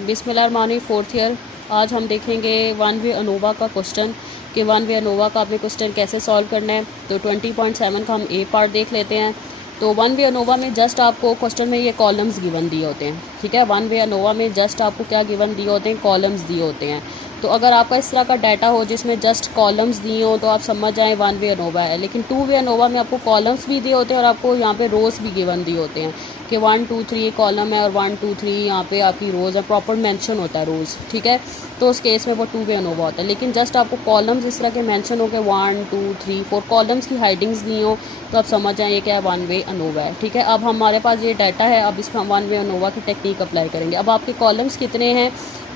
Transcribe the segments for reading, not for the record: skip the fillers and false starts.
बिस्मिल्लाहिर्रहमानिर्रहीम, fourth year. आज हम देखेंगे वन वे अनोवा का क्वेश्चन कि वन वे अनोवा का आपने क्वेश्चन कैसे सॉल्व करना है। तो 20.7 का हम ए पार्ट देख लेते हैं। तो वन वे अनोवा में जस्ट आपको क्वेश्चन में ये कॉलम्स गिवन दिए होते हैं, ठीक है। वन वे अनोवा में जस्ट आपको क्या गिवन दिए होते हैं, कॉलम्स दिए होते हैं। तो अगर आपका इस तरह का डाटा हो जिसमें जस्ट कॉलम्स दिए हो तो आप समझ जाएं वन वे अनोवा है। लेकिन टू वे अनोवा में आपको कॉलम्स भी दिए होते हैं और आपको यहाँ पे रोज़ भी गिवन दिए होते हैं कि 1 2 3 कॉलम है और 1 2 3 यहाँ पे आपकी रोज़ है, प्रॉपर मेंशन होता है रोज़, ठीक है। तो उस केस में वो टू वे अनोवा होता है। लेकिन जस्ट आपको कॉलम्स इस तरह के मेंशन हो के 1 2 3 4 कॉलम्स की हाइडिंग्स दी हो तो आप समझ जाएं ये क्या है, वन वे अनोवा है, ठीक है। अब हमारे पास ये डाटा है, अब इसमें हम वन वे अनोवा की टेक्निक अप्लाई करेंगे। अब आपके कॉलम्स कितने हैं,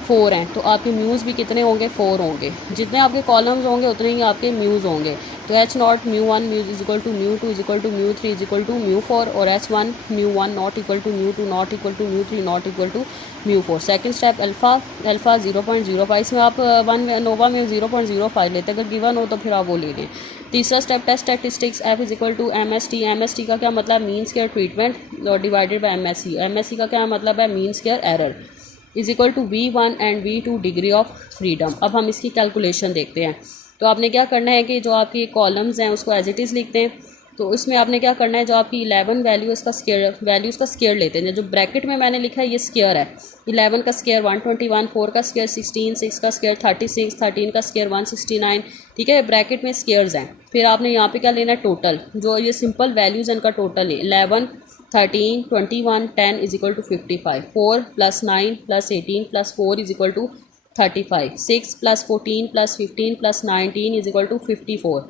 4 हैं, तो आपके म्यूज़ भी कितने होंगे, 4 होंगे। जितने आपके कॉलम्स होंगे उतने ही आपके म्यूज़ होंगे। तो H naught mu one mu is equal to mu two is equal to mu three is equal to mu four, और H one mu one not equal to mu two not equal to mu three not equal to mu four. Second step alpha 0.05, इसमें आप one ANOVA में 0.05 लेते हैं, अगर given हो तो फिर आप वो ले लें। तीसरा step test statistics, F is equal to M S T. M S T का क्या मतलब, मीन स्क्वायर ट्रीटमेंट, और divided by M S C. M S C का क्या मतलब है, mean square error, is equal to V1 and V2 degree of freedom. अब हम इसकी कैलकुलेशन देखते हैं। तो आपने क्या करना है कि जो आपकी कॉलम्स हैं उसको एज इट इज़ लिखते हैं। तो इसमें आपने क्या करना है, जो आपकी 11 वैल्यू उसका स्क्वायर, वैल्यू उसका स्क्वायर लेते हैं। जो ब्रैकेट में मैंने लिखा है ये स्क्वायर है, 11 का स्क्वायर 121, 4 का स्क्वायर 16, 6 का स्क्वायर 36, 13 का स्क्वायर 169, ठीक है। ब्रैकेट में स्क्वायर्स हैं। फिर आपने यहाँ पे क्या लेना है, टोटल, जो ये सिंपल वैल्यूज़ इनका टोटल है 11 13 21 10 is equal to 55, 4 plus 9 plus 18 plus 4 is equal to 35, 6 plus 14 plus 15 plus 19 is equal to 54,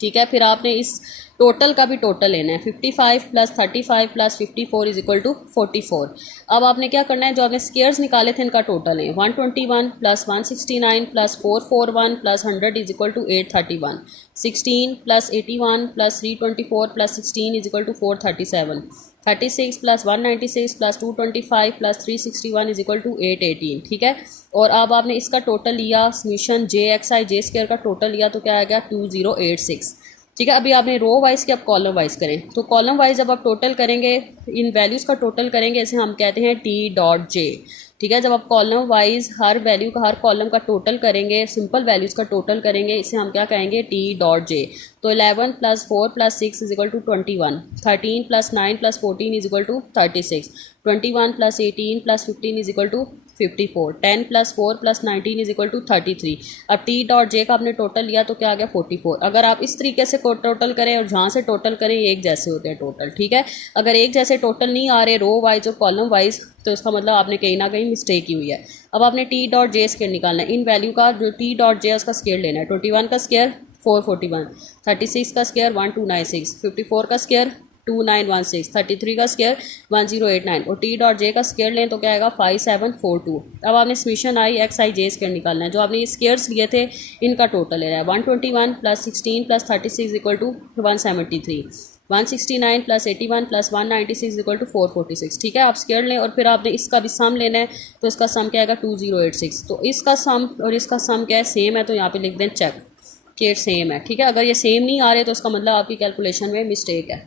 ठीक है। फिर आपने इस टोटल का भी टोटल लेना है, 55 plus 35 plus 54 is equal to 44। अब आपने क्या करना है, जो आपने स्क्वायर्स निकाले थे इनका टोटल है 121 plus 169 plus 441 plus 100 is equal to 831, 16 plus 81 plus 324 plus 16 is equal to 437, 36 plus 196 plus 225 plus 361 is equal to 818, ठीक है। और अब आपने इसका टोटल लिया, समीशन जे एक्स आई जे स्क्वायर का टोटल लिया तो क्या आ गया 2086, ठीक है। अभी आपने रो वाइज के अब कॉलम वाइज करें। तो कॉलम वाइज जब आप टोटल करेंगे, इन वैल्यूज़ का टोटल करेंगे, इसे हम कहते हैं टी डॉट जे, ठीक है। जब आप कॉलम वाइज हर वैल्यू का, हर कॉलम का टोटल करेंगे, सिंपल वैल्यूज़ का टोटल करेंगे, इसे हम क्या कहेंगे, टी डॉट जे। तो 11 plus 4 plus 6 is equal to 21, 13 plus 9 plus 14 is equal to 36, 21 plus 18 plus 15 is equal to 54, 10 plus 4 plus 19 is equal to 33। अब टी डॉट जे का आपने टोटल लिया तो क्या आ गया 44। अगर आप इस तरीके से टोटल करें और जहाँ से टोटल करें ये एक जैसे होते हैं टोटल, ठीक है। अगर एक जैसे टोटल नहीं आ रहे रो वाइज और कॉलम वाइज तो इसका मतलब आपने कहीं ना कहीं मिस्टेक की हुई है। अब आपने टी डॉट जे स्केयर निकालना है, इन वैल्यू का जो टी डॉट जे उसका स्केयर लेना है। 21 का स्केयर 441, 36 का स्केयर 1296, 54 का स्केयर 2916, 33 का स्केयर 1089 और टी डॉट जे का स्केयर लें तो क्या आएगा 5742। अब आपने समीशन आई एक्स आई जे स्केयर निकालना है। जो आपने ये स्केयर्स लिए थे इनका टोटल ले रहा है 121 plus 16 plus 36 equal to 173, 169 plus 81 plus 196 equal to 446, ठीक है। आप स्केयर लें और फिर आपने इसका भी सम लेना है। तो इसका सम क्या आएगा 2086। तो इसका सम और इसका सम क्या है, सेम है, तो यहाँ पे लिख दें चेक कि सेम है, ठीक है। अगर ये सेम नहीं आ रहे तो इसका मतलब आपकी कैलकुलेशन में मिस्टेक है।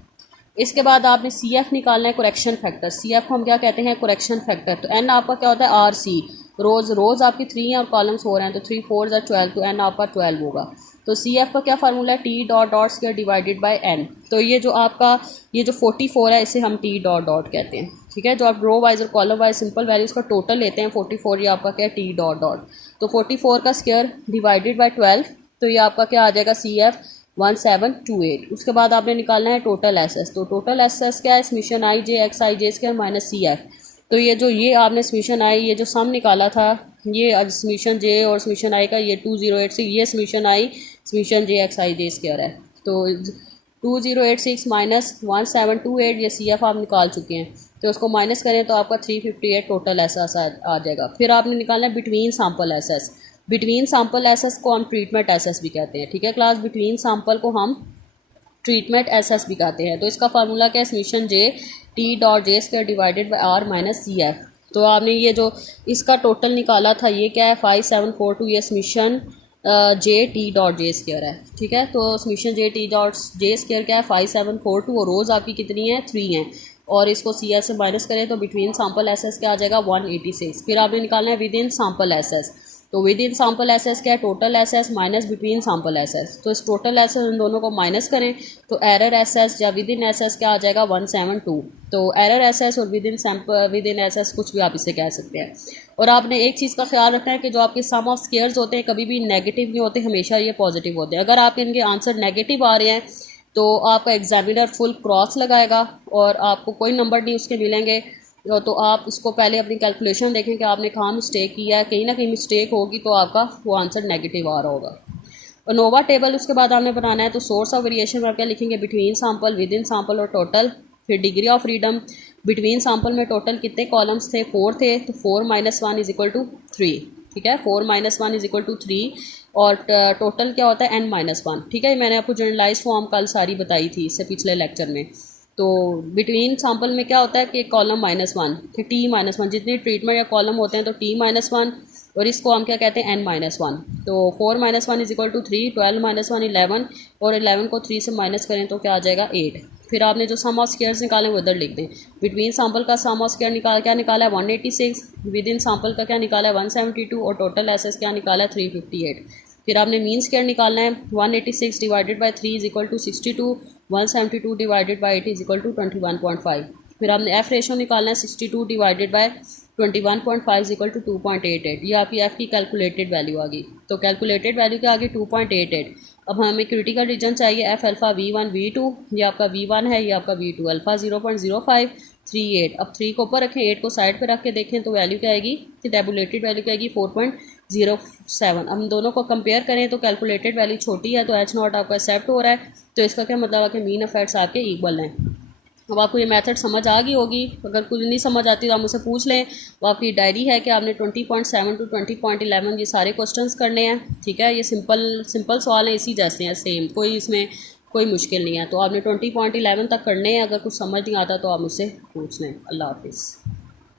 इसके बाद आपने सी एफ निकालना है, करेक्शन फैक्टर। सी एफ को हम क्या कहते हैं, करेक्शन फैक्टर। तो एन आपका क्या होता है, आर सी। रोज़ आपकी 3 हैं और कॉलम्स 4 हैं, तो 3 4 12, तो एन आपका 12 होगा। तो सी एफ का क्या फार्मूला है, T dot dot square divided by N. तो ये जो आपका ये जो 44 है इसे हम टी डॉट डॉट कहते हैं, ठीक है। जो आप रो वाइज और कॉलम वाइज सिंपल वैल्यूज़ का टोटल लेते हैं 44, ये आपका क्या है, टी डॉट डॉट। तो 44 का स्क्वायर डिवाइडेड बाई 12, तो ये आपका क्या आ जाएगा सी एफ 1728। उसके बाद आपने निकालना है टोटल एस एस। तो टोटल एस एस क्या है, summation i j x I J square minus C F. तो ये आपने समीशन आई, ये जो सम निकाला था, ये समीशन जे और समीशन आई का ये 2086, ये समीशन आई समीशन जे एक्स आई जे स्क्वायर है। तो 2086 माइनस 1728 ये सी एफ आप निकाल चुके हैं। तो उसको माइनस करें तो आपका 358 टोटल एस एस आ जाएगा। फिर आपने निकालना है between sample S S. Between sample SS को हम ट्रीटमेंट एसएस भी कहते हैं, ठीक है क्लास। बिटवीन सैम्पल को हम ट्रीटमेंट एसएस भी कहते हैं। तो इसका फार्मूला क्या है, summation J T dot J square divided by R minus C F. तो आपने ये जो इसका टोटल निकाला था ये क्या है 5742, ये summation J T dot J square है, ठीक है। तो summation J T dot J square क्या है 5742 और रोज़ आपकी कितनी है 3 हैं। और इसको सी एस से माइनस करें तो बिटवीन सैम्पल एस एस क्या आ जाएगा 186। फिर आपने निकालना है within sample S S. तो within sample S S क्या है, total S S minus between sample S S. तो इस टोटल एस एस इन दोनों को माइनस करें तो एरर एस एस या विद इन एस एस क्या आ जाएगा 172। तो एरर एस एस और with in sample with in S S कुछ भी आप इसे कह सकते हैं। और आपने एक चीज़ का ख्याल रखना है कि जो आपके सम ऑफ स्केयर्स होते हैं कभी भी नेगेटिव नहीं होते, हमेशा ये पॉजिटिव होते हैं। अगर आपके इनके आंसर नेगेटिव आ रहे हैं तो आपका एग्जामिनर फुल क्रॉस लगाएगा और आपको कोई नंबर नहीं उसके मिलेंगे। तो आप उसको पहले अपनी कैलकुलेशन देखें कि आपने कहाँ मिस्टेक किया है, कहीं ना कहीं मिस्टेक होगी तो आपका वो आंसर नेगेटिव आ रहा होगा। अनोवा टेबल उसके बाद आपने बनाना है। तो सोर्स ऑफ वेरिएशन में आप क्या लिखेंगे, between sample, with in sample और टोटल। फिर degree of freedom, between sample में टोटल कितने कॉलम्स थे, 4 थे, तो 4 - 1 इज इक्वल टू 3। ठीक है, 4 - 1 इज इक्वल टू 3। और टोटल क्या होता है n-1। ठीक है, मैंने आपको जनरलाइज फॉर्म कल सारी बताई थी इससे पिछले लेक्चर में। तो बिटवीन सैम्पल में क्या होता है कि कॉलम -1 कि t-1 जितने ट्रीटमेंट या कॉलम होते हैं तो t-1 और इसको हम क्या कहते हैं n-1। तो 4 - 1 इज इक्वल टू 3, 12 - 1 11 और 11 को 3 से माइनस करें तो क्या आ जाएगा 8। फिर आपने जो सम ऑफ स्क्वायर्स निकाले वो इधर लिख दें। बिटवीन सैम्पल का सम ऑफ स्क्वायर क्या निकाला है 186, विद इन सैम्पल का क्या निकाला है 172 और टोटल एसएस क्या निकाला है 358। फिर आपने मीन स्क्वायर निकालना है, 186 divided by 3 is equal to 62, 172 divided by 8 is equal to 21.5। फिर आपने एफ रेशो निकालना है, 62 divided by 21.5 is equal to 2.88। ये आपकी एफ की कैलकुलेटेड वैल्यू आ गई। तो कैलकुलेटेड वैल्यू क्या आ गई 2.88। अब हमें क्रिटिकल रीजन चाहिए एफ अल्फ़ा V1 V2, ये आपका V1 है, ये आपका V2, अल्फ़ा 0.0538। अब 3 को ऊपर रखें, 8 को साइड पे रख के देखें तो वैल्यू क्या आएगी कि टेबुलेटेड वैल्यू क्या आएगी 4.07। हम दोनों को कंपेयर करें तो कैलकुलेटेड वैल्यू छोटी है तो H नॉट आपका एक्सेप्ट हो रहा है। तो इसका क्या मतलब है कि मीन इफेक्ट्स आपके इक्वल हैं। अब आपको ये मेथड समझ आ गई होगी। अगर कुछ नहीं समझ आती तो आप मुझसे पूछ लें। वो आपकी डायरी है कि आपने 20.7 टू 20.11 ये सारे क्वेश्चंस करने हैं। ठीक है, ये सिंपल सवाल हैं, इसी जैसे हैं सेम, कोई इसमें कोई मुश्किल नहीं है। तो आपने 20.11 तक करने हैं। अगर कुछ समझ नहीं आता तो आप मुझसे पूछ लें। अल्लाह हाफिज़।